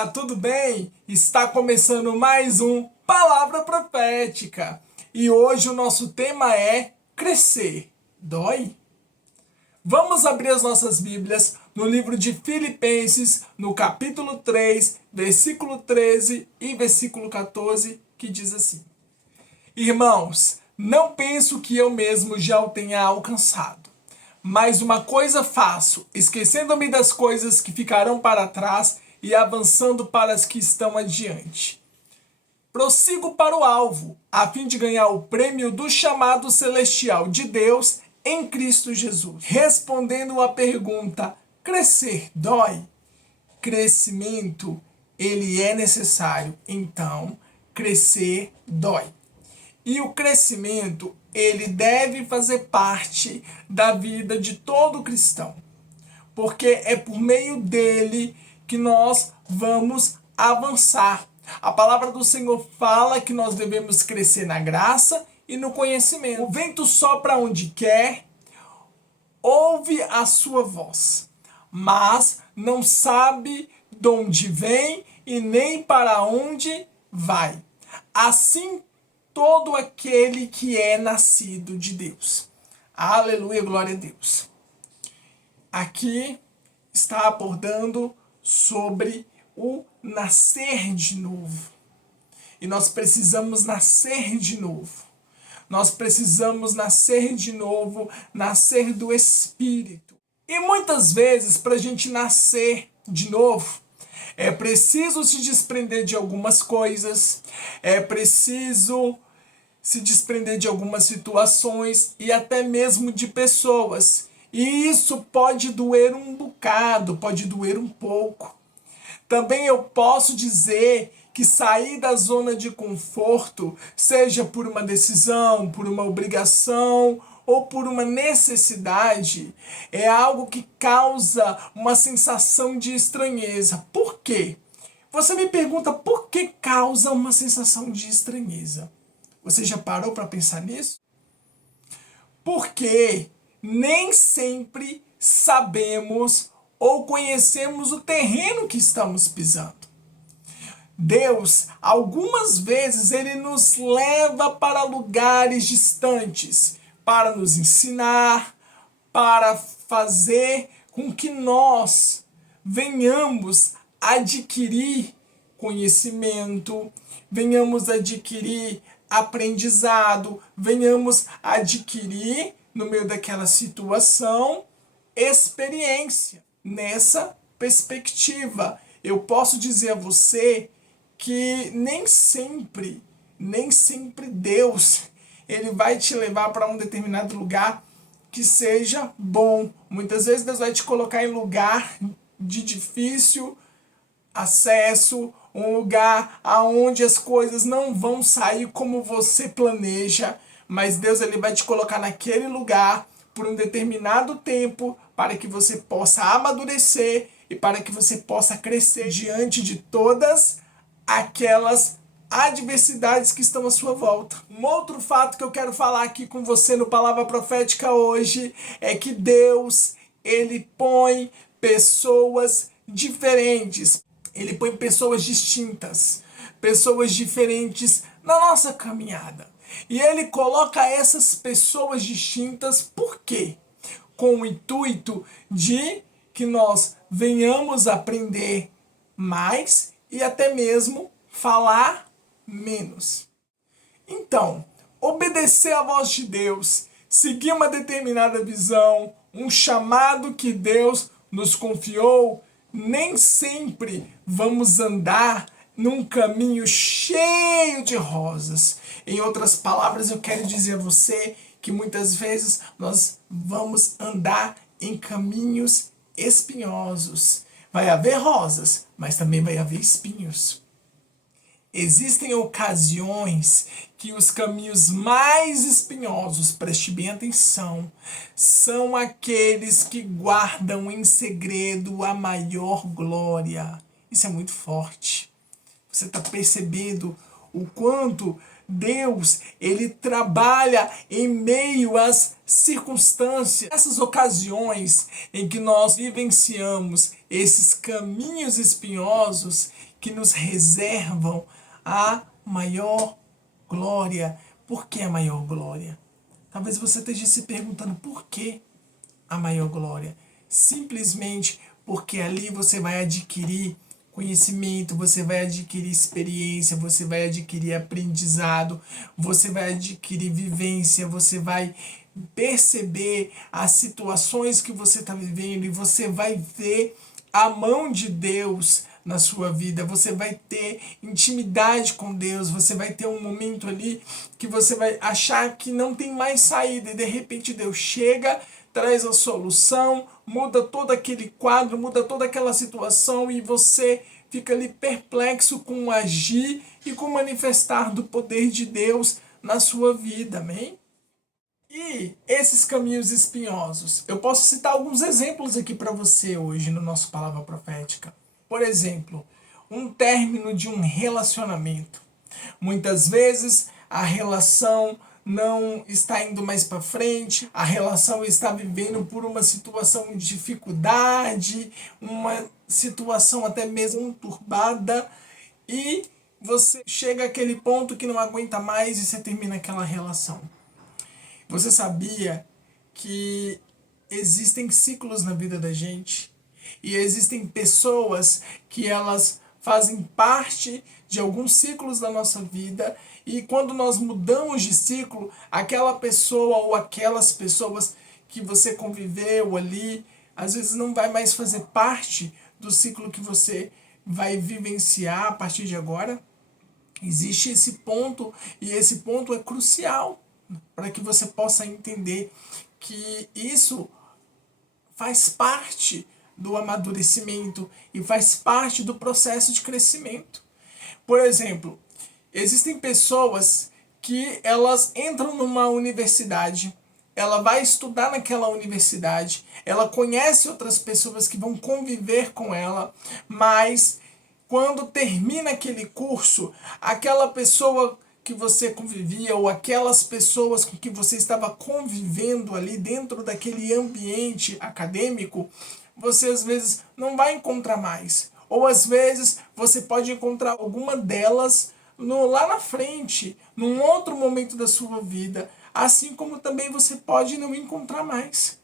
Olá, tudo bem? Está começando mais um Palavra Profética. E hoje o nosso tema é crescer. Dói? Vamos abrir as nossas Bíblias no livro de Filipenses, no capítulo 3, versículo 13 e versículo 14, que diz assim: Irmãos, não penso que eu mesmo já o tenha alcançado. Mas uma coisa faço, esquecendo-me das coisas que ficarão para trás e avançando para as que estão adiante. Prossigo para o alvo, a fim de ganhar o prêmio do chamado celestial de Deus em Cristo Jesus. Respondendo à pergunta, crescer dói? Crescimento, ele é necessário, então crescer dói. E o crescimento, ele deve fazer parte da vida de todo cristão. Porque é por meio dele que nós vamos avançar. A palavra do Senhor fala que nós devemos crescer na graça e no conhecimento. O vento sopra onde quer, ouve a sua voz, mas não sabe de onde vem e nem para onde vai. Assim todo aquele que é nascido de Deus. Aleluia, glória a Deus. Aqui está abordando sobre o nascer de novo. E nós precisamos nascer de novo. Nós precisamos nascer de novo, nascer do Espírito. E muitas vezes, para a gente nascer de novo, é preciso se desprender de algumas coisas, é preciso se desprender de algumas situações e até mesmo de pessoas. E isso pode doer um bocado, pode doer um pouco. Também eu posso dizer que sair da zona de conforto, seja por uma decisão, por uma obrigação ou por uma necessidade, é algo que causa uma sensação de estranheza. Por quê? Você me pergunta por que causa uma sensação de estranheza. Você já parou para pensar nisso? Porque nem sempre sabemos ou conhecemos o terreno que estamos pisando. Deus, algumas vezes, ele nos leva para lugares distantes, para nos ensinar, para fazer com que nós venhamos adquirir conhecimento, venhamos adquirir aprendizado, venhamos adquirir, no meio daquela situação, experiência. Nessa perspectiva, eu posso dizer a você que nem sempre Deus ele vai te levar para um determinado lugar que seja bom. Muitas vezes Deus vai te colocar em lugar de difícil acesso, um lugar aonde as coisas não vão sair como você planeja, mas Deus ele vai te colocar naquele lugar por um determinado tempo para que você possa amadurecer e para que você possa crescer diante de todas aquelas adversidades que estão à sua volta. Um outro fato que eu quero falar aqui com você no Palavra Profética hoje é que Deus, ele põe pessoas diferentes. Ele põe pessoas distintas, pessoas diferentes na nossa caminhada. E ele coloca essas pessoas distintas, por quê? Com o intuito de que nós venhamos aprender mais e até mesmo falar menos. Então, obedecer à voz de Deus, seguir uma determinada visão, um chamado que Deus nos confiou, nem sempre vamos andar num caminho cheio de rosas. Em outras palavras, eu quero dizer a você que muitas vezes nós vamos andar em caminhos espinhosos. Vai haver rosas, mas também vai haver espinhos. Existem ocasiões que os caminhos mais espinhosos, preste bem atenção, são aqueles que guardam em segredo a maior glória. Isso é muito forte. Você está percebendo o quanto Deus, ele trabalha em meio às circunstâncias. Essas ocasiões em que nós vivenciamos esses caminhos espinhosos, que nos reservam a maior glória. Por que a maior glória? Talvez você esteja se perguntando por que a maior glória. Simplesmente porque ali você vai adquirir conhecimento, você vai adquirir experiência, você vai adquirir aprendizado, você vai adquirir vivência, você vai perceber as situações que você está vivendo e você vai ver a mão de Deus na sua vida, você vai ter intimidade com Deus, você vai ter um momento ali que você vai achar que não tem mais saída e de repente Deus chega, traz a solução, muda todo aquele quadro, muda toda aquela situação e você fica ali perplexo com o agir e com o manifestar do poder de Deus na sua vida, amém? E esses caminhos espinhosos, eu posso citar alguns exemplos aqui para você hoje no nosso Palavra Profética. Por exemplo, um término de um relacionamento. Muitas vezes a relação não está indo mais para frente, a relação está vivendo por uma situação de dificuldade, uma situação até mesmo turbada e você chega àquele ponto que não aguenta mais e você termina aquela relação. Você sabia que existem ciclos na vida da gente? E existem pessoas que elas fazem parte de alguns ciclos da nossa vida e quando nós mudamos de ciclo, aquela pessoa ou aquelas pessoas que você conviveu ali, às vezes não vai mais fazer parte do ciclo que você vai vivenciar a partir de agora. Existe esse ponto e esse ponto é crucial para que você possa entender que isso faz parte do amadurecimento e faz parte do processo de crescimento. Por exemplo, existem pessoas que elas entram numa universidade, ela vai estudar naquela universidade, ela conhece outras pessoas que vão conviver com ela, mas quando termina aquele curso, aquela pessoa que você convivia ou aquelas pessoas com que você estava convivendo ali dentro daquele ambiente acadêmico, você às vezes não vai encontrar mais. Ou às vezes você pode encontrar alguma delas lá na frente, num outro momento da sua vida, assim como também você pode não encontrar mais.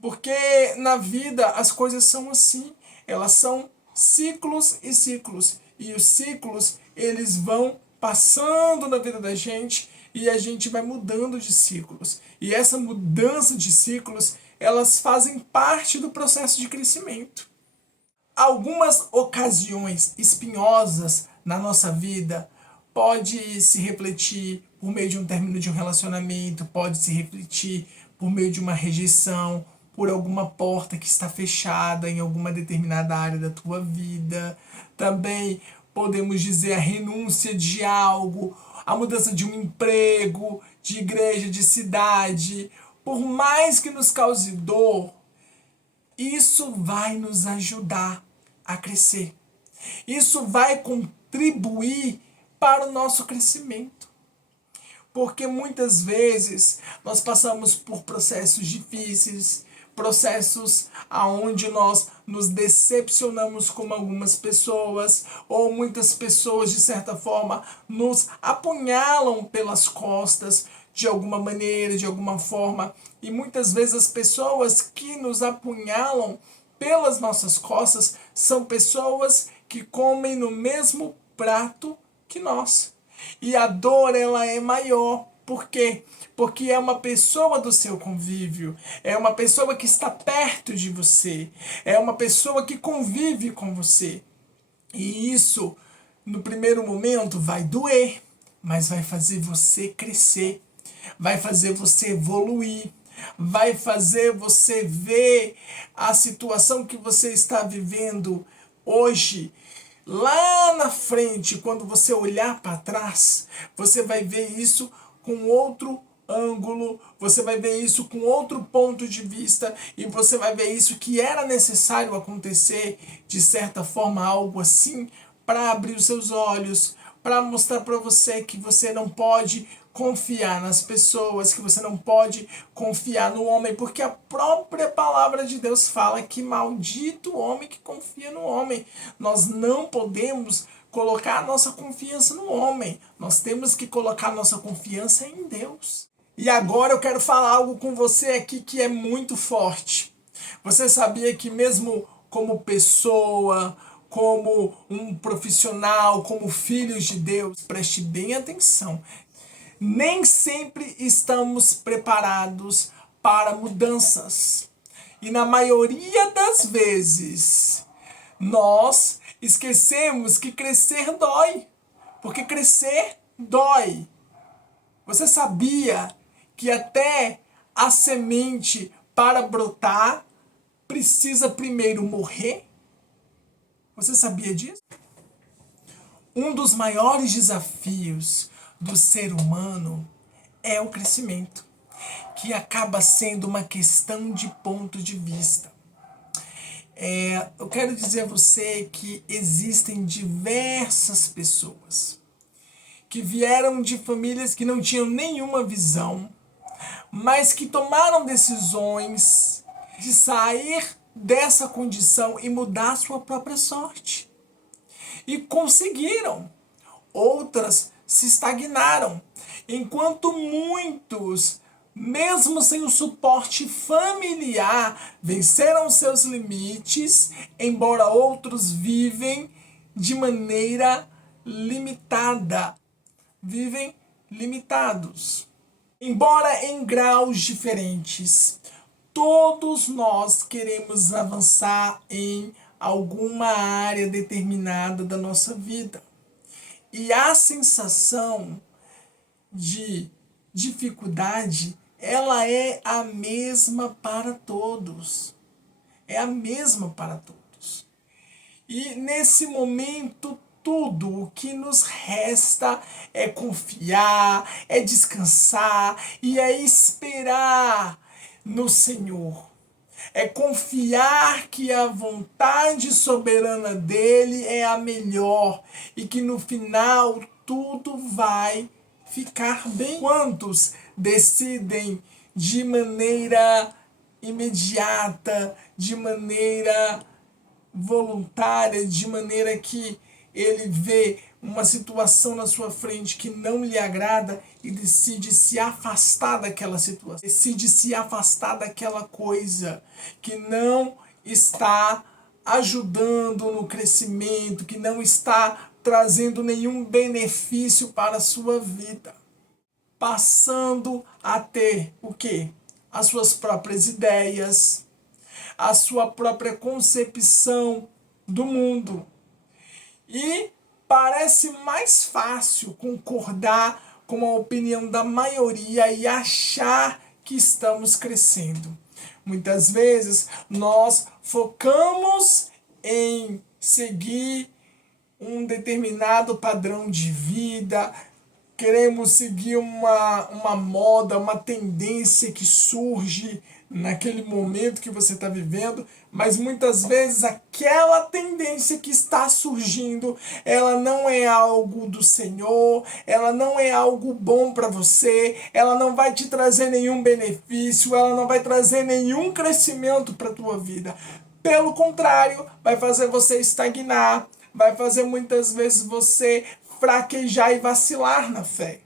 Porque na vida as coisas são assim, elas são ciclos e ciclos, e os ciclos eles vão passando na vida da gente e a gente vai mudando de ciclos. E essa mudança de ciclos, elas fazem parte do processo de crescimento. Algumas ocasiões espinhosas na nossa vida pode se refletir por meio de um término de um relacionamento, pode se refletir por meio de uma rejeição, por alguma porta que está fechada em alguma determinada área da tua vida. Também podemos dizer a renúncia de algo, a mudança de um emprego, de igreja, de cidade. Por mais que nos cause dor, isso vai nos ajudar a crescer. Isso vai contribuir para o nosso crescimento. Porque muitas vezes nós passamos por processos difíceis, processos aonde nós nos decepcionamos com algumas pessoas, ou muitas pessoas de certa forma nos apunhalam pelas costas de alguma maneira, de alguma forma, e muitas vezes as pessoas que nos apunhalam pelas nossas costas são pessoas que comem no mesmo prato que nós. E a dor ela é maior. Por quê? Porque é uma pessoa do seu convívio, é uma pessoa que está perto de você, é uma pessoa que convive com você. E isso, no primeiro momento, vai doer, mas vai fazer você crescer, vai fazer você evoluir, vai fazer você ver a situação que você está vivendo hoje. Lá na frente, quando você olhar para trás, você vai ver isso com outro ângulo, você vai ver isso com outro ponto de vista e você vai ver isso que era necessário acontecer, de certa forma, algo assim, para abrir os seus olhos, para mostrar para você que você não pode confiar nas pessoas, que você não pode confiar no homem, porque a própria palavra de Deus fala que maldito o homem que confia no homem. Nós não podemos colocar a nossa confiança no homem, nós temos que colocar a nossa confiança em Deus. E agora eu quero falar algo com você aqui que é muito forte. Você sabia que mesmo como pessoa, como um profissional, como filhos de Deus, preste bem atenção, nem sempre estamos preparados para mudanças. E na maioria das vezes, nós esquecemos que crescer dói. Porque crescer dói. Você sabia que até a semente para brotar precisa primeiro morrer? Você sabia disso? Um dos maiores desafios do ser humano é o crescimento, que acaba sendo uma questão de ponto de vista. Eu quero dizer a você que existem diversas pessoas que vieram de famílias que não tinham nenhuma visão, mas que tomaram decisões de sair dessa condição e mudar a sua própria sorte. E conseguiram. Outras se estagnaram, enquanto muitos, mesmo sem o suporte familiar, venceram seus limites, embora outros vivem de maneira limitada, vivem limitados. Embora em graus diferentes, todos nós queremos avançar em alguma área determinada da nossa vida. E a sensação de dificuldade, ela é a mesma para todos. É a mesma para todos. E nesse momento, tudo o que nos resta é confiar, é descansar e é esperar no Senhor. É confiar que a vontade soberana dele é a melhor e que no final tudo vai ficar bem. Quantos decidem de maneira imediata, de maneira voluntária, de maneira que ele vê uma situação na sua frente que não lhe agrada e decide se afastar daquela situação, decide se afastar daquela coisa que não está ajudando no crescimento, que não está trazendo nenhum benefício para a sua vida, passando a ter o quê? As suas próprias ideias, a sua própria concepção do mundo. E parece mais fácil concordar com a opinião da maioria e achar que estamos crescendo. Muitas vezes nós focamos em seguir um determinado padrão de vida, queremos seguir uma moda, uma tendência que surge naquele momento que você está vivendo, mas muitas vezes aquela tendência que está surgindo, ela não é algo do Senhor, ela não é algo bom para você, ela não vai te trazer nenhum benefício, ela não vai trazer nenhum crescimento para a tua vida. Pelo contrário, vai fazer você estagnar, vai fazer muitas vezes você fraquejar e vacilar na fé.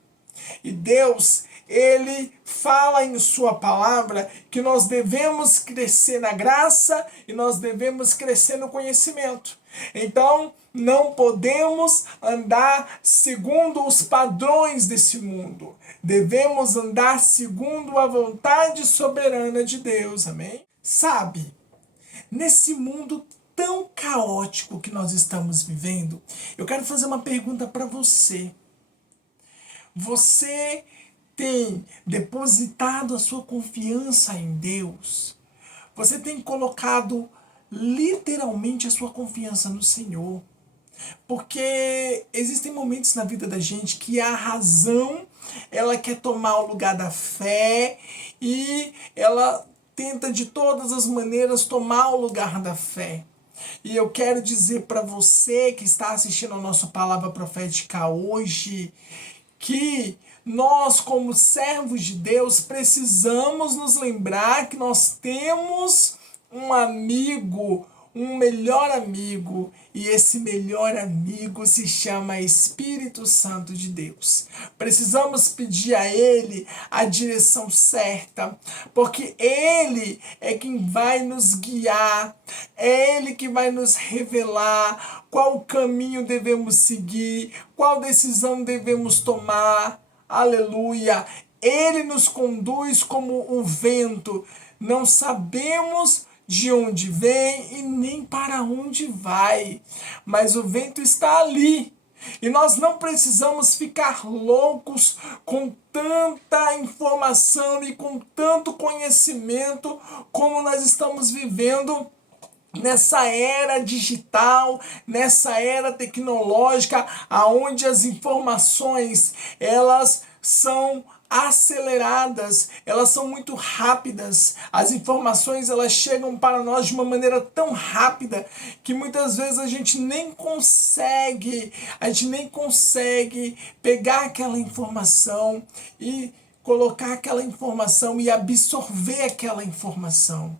E Deus, ele fala em sua palavra que nós devemos crescer na graça e nós devemos crescer no conhecimento. Então, não podemos andar segundo os padrões desse mundo. Devemos andar segundo a vontade soberana de Deus. Amém? Sabe, nesse mundo tão caótico que nós estamos vivendo, eu quero fazer uma pergunta para você. Você tem depositado a sua confiança em Deus? Você tem colocado literalmente a sua confiança no Senhor? Porque existem momentos na vida da gente que a razão, ela quer tomar o lugar da fé e ela tenta de todas as maneiras tomar o lugar da fé. E eu quero dizer para você que está assistindo a nossa palavra profética hoje, que Nós, como servos de Deus, precisamos nos lembrar que nós temos um amigo, um melhor amigo, e esse melhor amigo se chama Espírito Santo de Deus. Precisamos pedir a Ele a direção certa, porque Ele é quem vai nos guiar, é Ele que vai nos revelar qual caminho devemos seguir, qual decisão devemos tomar. Aleluia! Ele nos conduz como o vento, não sabemos de onde vem e nem para onde vai, mas o vento está ali. E nós não precisamos ficar loucos com tanta informação e com tanto conhecimento como nós estamos vivendo nessa era digital, nessa era tecnológica, aonde as informações elas são aceleradas, elas são muito rápidas. As informações elas chegam para nós de uma maneira tão rápida que muitas vezes a gente nem consegue pegar aquela informação e colocar aquela informação e absorver aquela informação.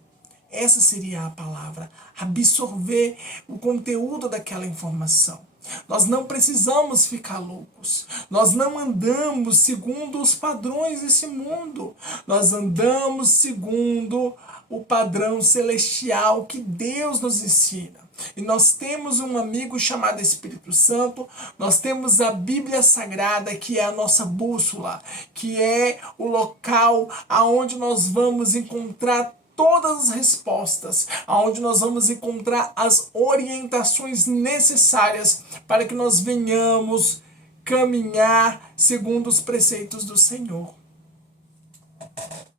Essa seria a palavra, absorver o conteúdo daquela informação. Nós não precisamos ficar loucos. Nós não andamos segundo os padrões desse mundo. Nós andamos segundo o padrão celestial que Deus nos ensina. E nós temos um amigo chamado Espírito Santo, nós temos a Bíblia Sagrada, que é a nossa bússola, que é o local aonde nós vamos encontrar todas as respostas, aonde nós vamos encontrar as orientações necessárias para que nós venhamos caminhar segundo os preceitos do Senhor.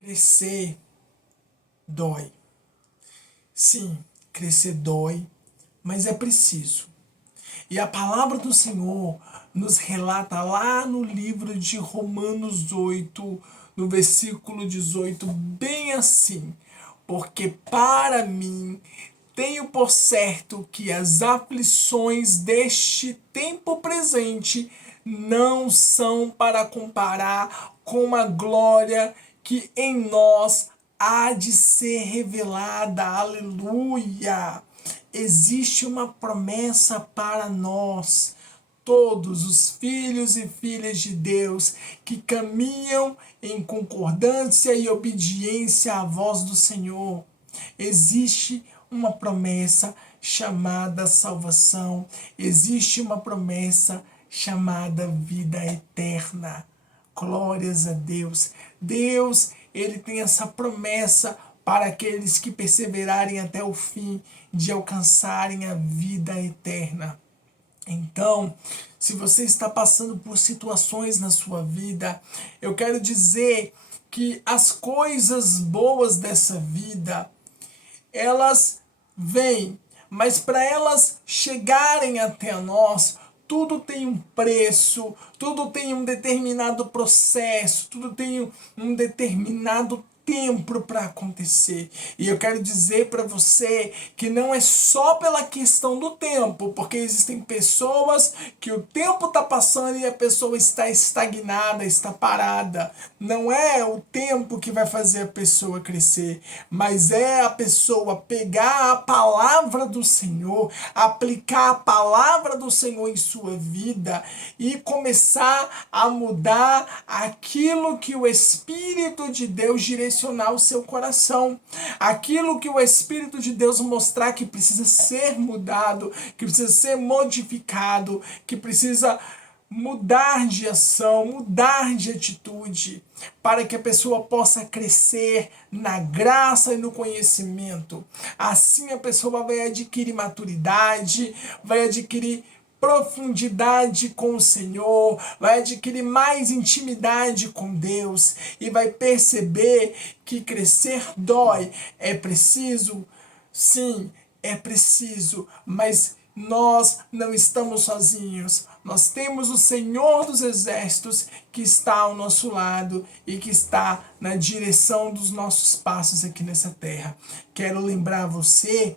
Crescer dói. Sim, crescer dói, mas é preciso. E a palavra do Senhor nos relata lá no livro de Romanos 8, no versículo 18, bem assim: porque para mim tenho por certo que as aflições deste tempo presente não são para comparar com a glória que em nós há de ser revelada. Aleluia! Existe uma promessa para nós, todos os filhos e filhas de Deus que caminham em concordância e obediência à voz do Senhor. Existe uma promessa chamada salvação, existe uma promessa chamada vida eterna. Glórias a Deus. Deus, ele tem essa promessa para aqueles que perseverarem até o fim, de alcançarem a vida eterna. Então, se você está passando por situações na sua vida, eu quero dizer que as coisas boas dessa vida, elas vêm, mas para elas chegarem até nós, tudo tem um preço, tudo tem um determinado processo, tudo tem um determinado tempo para acontecer. E eu quero dizer para você que não é só pela questão do tempo, porque existem pessoas que o tempo está passando e a pessoa está estagnada, está parada. Não é o tempo que vai fazer a pessoa crescer, mas é a pessoa pegar a palavra do Senhor, aplicar a palavra do Senhor em sua vida e começar a mudar aquilo que o Espírito de Deus direcionar o seu coração, aquilo que o Espírito de Deus mostrar que precisa ser mudado, que precisa ser modificado, que precisa mudar de ação, mudar de atitude, para que a pessoa possa crescer na graça e no conhecimento. Assim a pessoa vai adquirir maturidade, vai adquirir profundidade com o Senhor, vai adquirir mais intimidade com Deus e vai perceber que crescer dói. É preciso, sim, é preciso, mas nós não estamos sozinhos. Nós temos o Senhor dos Exércitos que está ao nosso lado e que está na direção dos nossos passos aqui nessa terra. Quero lembrar você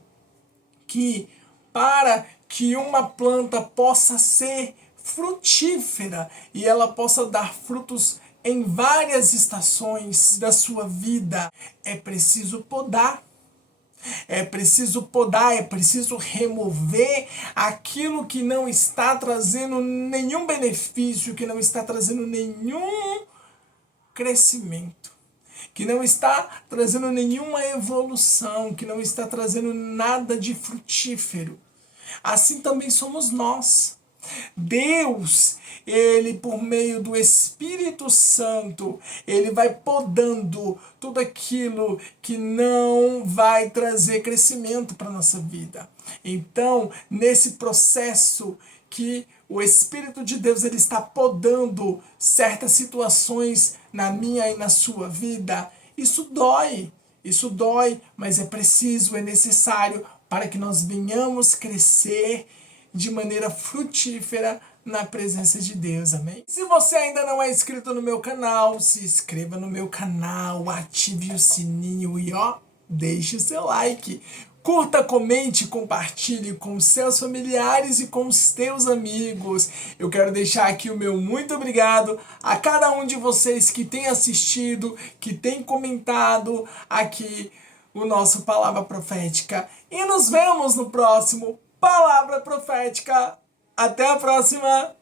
que para que uma planta possa ser frutífera e ela possa dar frutos em várias estações da sua vida. É preciso podar. É preciso podar, é preciso remover aquilo que não está trazendo nenhum benefício, que não está trazendo nenhum crescimento, que não está trazendo nenhuma evolução, que não está trazendo nada de frutífero. Assim também somos nós. Deus, ele por meio do Espírito Santo, ele vai podando tudo aquilo que não vai trazer crescimento para nossa vida. Então, nesse processo que o Espírito de Deus ele está podando certas situações na minha e na sua vida, isso dói, mas é preciso, é necessário para que nós venhamos crescer de maneira frutífera na presença de Deus, amém? Se você ainda não é inscrito no meu canal, se inscreva no meu canal, ative o sininho e deixe o seu like. Curta, comente, compartilhe com seus familiares e com os teus amigos. Eu quero deixar aqui o meu muito obrigado a cada um de vocês que tem assistido, que tem comentado aqui o nosso Palavra Profética. E nos vemos no próximo Palavra Profética. Até a próxima!